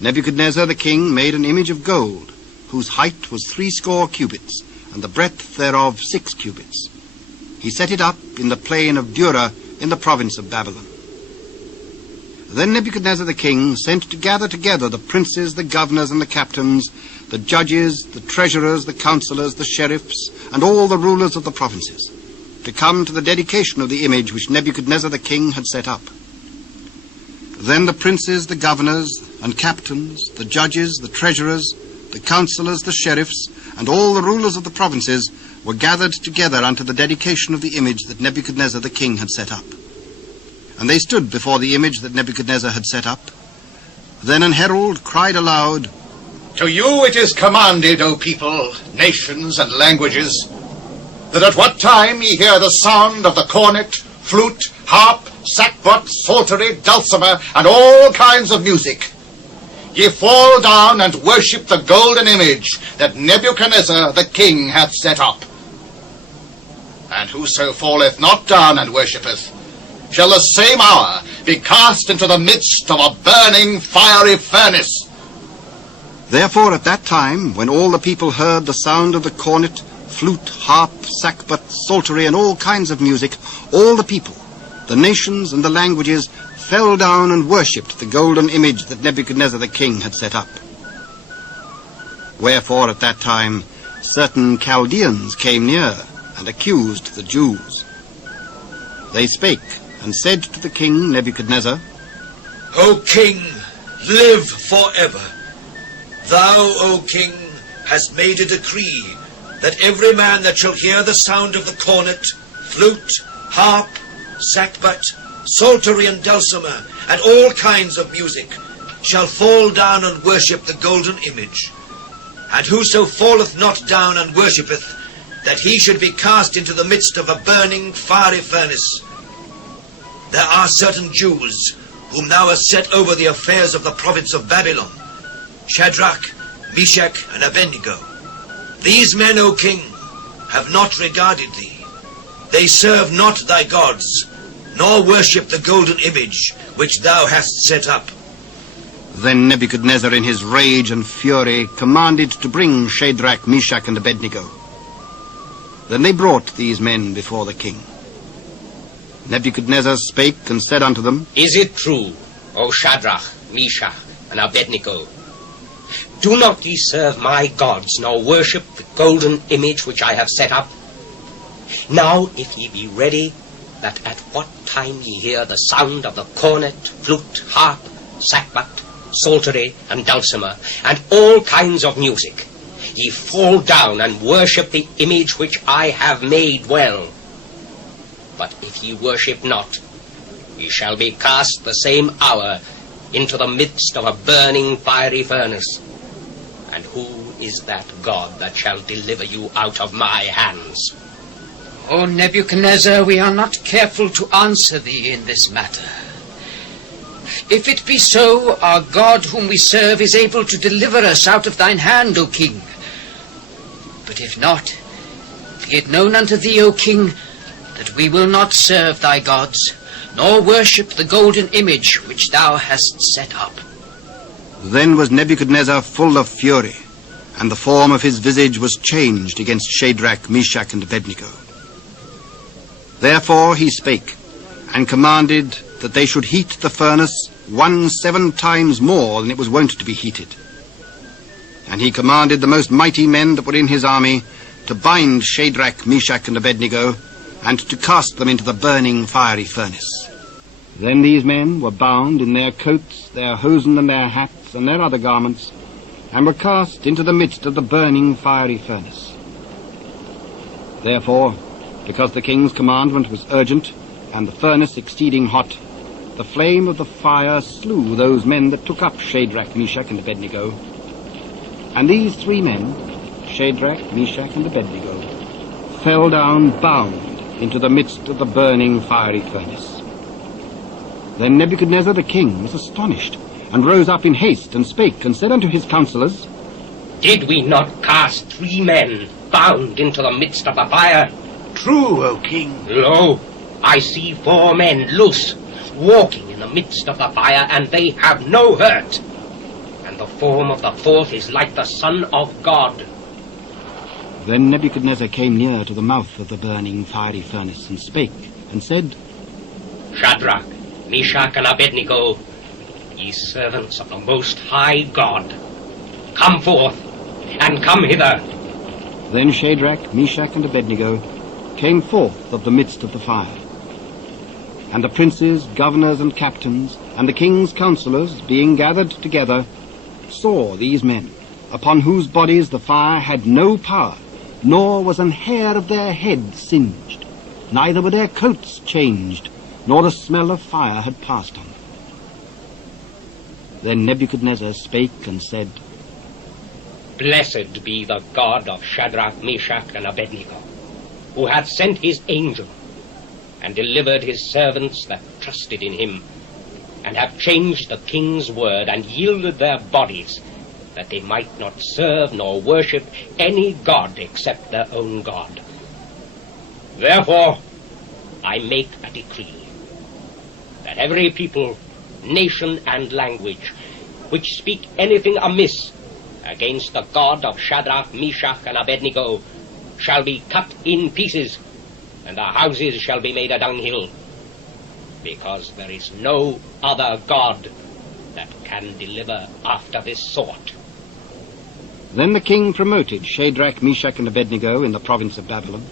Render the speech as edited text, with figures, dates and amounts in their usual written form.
Nebuchadnezzar the king made an image of gold, whose height was threescore cubits, and the breadth thereof 6 cubits. He set it up in the plain of Dura in the province of Babylon. Then Nebuchadnezzar the king sent to gather together the princes, the governors, and the captains, the judges, the treasurers, the counsellors, the sheriffs, and all the rulers of the provinces, to come to the dedication of the image which Nebuchadnezzar the king had set up. Then the princes, the governors, and captains, the judges, the treasurers, the counsellors, the sheriffs, and all the rulers of the provinces were gathered together unto the dedication of the image that Nebuchadnezzar the king had set up. And they stood before the image that Nebuchadnezzar had set up. Then an herald cried aloud, To you it is commanded, O people, nations, and languages, that at what time ye hear the sound of the cornet, flute, harp, sackbut, psaltery, dulcimer, and all kinds of music, ye fall down and worship the golden image that Nebuchadnezzar the king hath set up. And whoso falleth not down and worshippeth, shall the same hour be cast into the midst of a burning fiery furnace. Therefore at that time, when all the people heard the sound of the cornet, flute, harp, sackbut, psaltery, and all kinds of music, all the people, the nations, and the languages fell down and worshipped the golden image that Nebuchadnezzar the king had set up. Wherefore at that time certain Chaldeans came near and accused the Jews. They spake and said to the king Nebuchadnezzar, O king, live forever. Thou, O king, hast made a decree that every man that shall hear the sound of the cornet, flute, harp, sackbut, psaltery, and dulcimer, and all kinds of music, shall fall down and worship the golden image. And whoso falleth not down and worshippeth, that he should be cast into the midst of a burning fiery furnace. There are certain Jews whom thou hast set over the affairs of the province of Babylon, Shadrach, Meshach, and Abednego. These men, O king, have not regarded thee. They serve not thy gods, nor worship the golden image which thou hast set up. Then Nebuchadnezzar in his rage and fury commanded to bring Shadrach, Meshach, and Abednego. Then they brought these men before the king. Nebuchadnezzar spake and said unto them, Is it true, O Shadrach, Meshach, and Abednego? Do not ye serve my gods, nor worship the golden image which I have set up? Now if ye be ready, that at what time ye hear the sound of the cornet, flute, harp, sackbut, psaltery, and dulcimer, and all kinds of music, ye fall down and worship the image which I have made well. But if ye worship not, ye shall be cast the same hour into the midst of a burning fiery furnace. And who is that God that shall deliver you out of my hands? O Nebuchadnezzar, we are not careful to answer thee in this matter. If it be so, our God whom we serve is able to deliver us out of thine hand, O king. But if not, be it known unto thee, O king, that we will not serve thy gods, nor worship the golden image which thou hast set up. Then was Nebuchadnezzar full of fury, and the form of his visage was changed against Shadrach, Meshach, and Abednego. Therefore he spake, and commanded that they should heat the furnace 7 times more than it was wont to be heated. And he commanded the most mighty men that were in his army to bind Shadrach, Meshach, and Abednego, and to cast them into the burning fiery furnace. Then these men were bound in their coats, their hosen, and their hats, and their other garments, and were cast into the midst of the burning fiery furnace. Therefore, because the king's commandment was urgent, and the furnace exceeding hot, the flame of the fire slew those men that took up Shadrach, Meshach, and Abednego. And these 3 men, Shadrach, Meshach, and Abednego, fell down bound into the midst of the burning fiery furnace. Then Nebuchadnezzar the king was astonished, and rose up in haste, and spake, and said unto his counsellors, Did we not cast 3 men bound into the midst of the fire? True, O king. Lo, I see 4 men loose, walking in the midst of the fire, and they have no hurt. and the form of the fourth is like the Son of God. Then Nebuchadnezzar came near to the mouth of the burning fiery furnace, and spake, and said, Shadrach, Meshach, and Abednego, ye servants of the Most High God, come forth, and come hither. Then Shadrach, Meshach, and Abednego came forth of the midst of the fire. And the princes, governors, and captains, and the king's counsellors, being gathered together, saw these men, upon whose bodies the fire had no power, nor was an hair of their head singed, neither were their coats changed, nor the smell of fire had passed on them. Then Nebuchadnezzar spake and said, Blessed be the God of Shadrach, Meshach, and Abednego, who hath sent his angel, and delivered his servants that trusted in him, and have changed the king's word, and yielded their bodies, that they might not serve nor worship any god except their own God. Therefore I make a decree, that every people, nation, and language, which speak anything amiss against the God of Shadrach, Meshach, and Abednego, shall be cut in pieces, and their houses shall be made a dunghill, because there is no other God that can deliver after this sort. Then the king promoted Shadrach, Meshach, and Abednego in the province of Babylon,